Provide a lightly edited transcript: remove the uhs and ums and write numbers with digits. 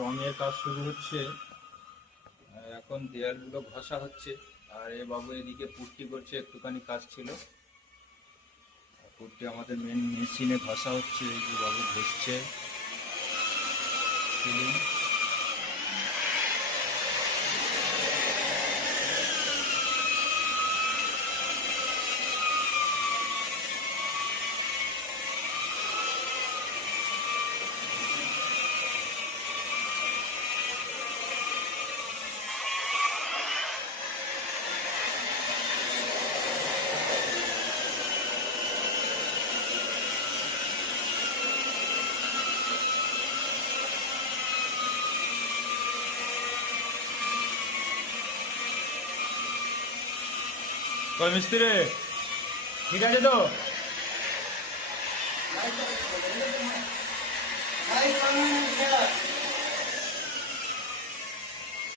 রঙের কাজ শুরু হচ্ছে। এখন দেয়ালগুলো ঘষা হচ্ছে। আর এ বাবু এদিকে পুট্টি করছে, একটুখানি কাজ ছিল। পুট্টি আমাদের মেন মেশিনে ঘষা হচ্ছে, এই যে বাবু ঘষছে সিলিং। কই মিস্ত্রি, ঠিক আছে তো?